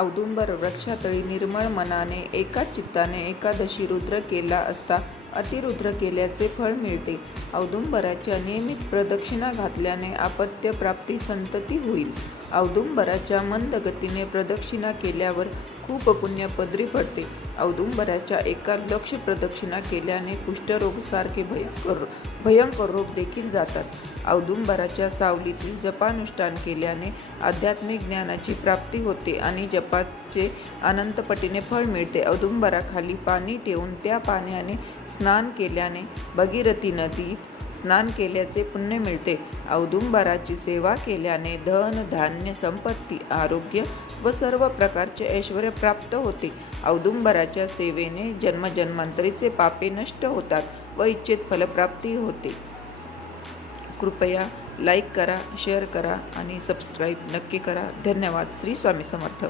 औदुंबर वृक्षातळी निर्मळ मनाने एका चित्ताने एकादशी रुद्र केला असता अतिरुद्र केल्याचे फळ मिळते. औदुंबराच्या नियमित प्रदक्षिणा घातल्याने आपत्यप्राप्ती संतती होईल. औदुंबराच्या मंद गतीने प्रदक्षिणा केल्यावर खूप पुण्य पदरी पडते औदुंबराच्या एका लक्ष प्रदक्षिणा केल्याने कुष्ठरोग सारखे भयंकर भयंकर रोग देखील जातात. औदुंबराच्या सावलीतील जपानुष्ठान केल्याने आध्यात्मिक ज्ञानाची प्राप्ती होते आणि जपाचे अनंतपटीने फळ मिळते. औदुंबराखाली पाणी ठेवून त्या पाण्याने स्नान केल्याने भगीरथी नदीत स्नान केल्याचे पुण्य मिळते. औदुंबराची सेवा केल्याने धन धान्य संपत्ती आरोग्य व सर्व प्रकारचे ऐश्वर प्राप्त होते. औदुंबराच्या सेवेने जन्मजन्मांतरीचे पापे नष्ट होतात व इच्छित फलप्राप्ती होते. कृपया लाईक करा शेअर करा आणि सबस्क्राईब नक्की करा. धन्यवाद. श्री स्वामी समर्थ.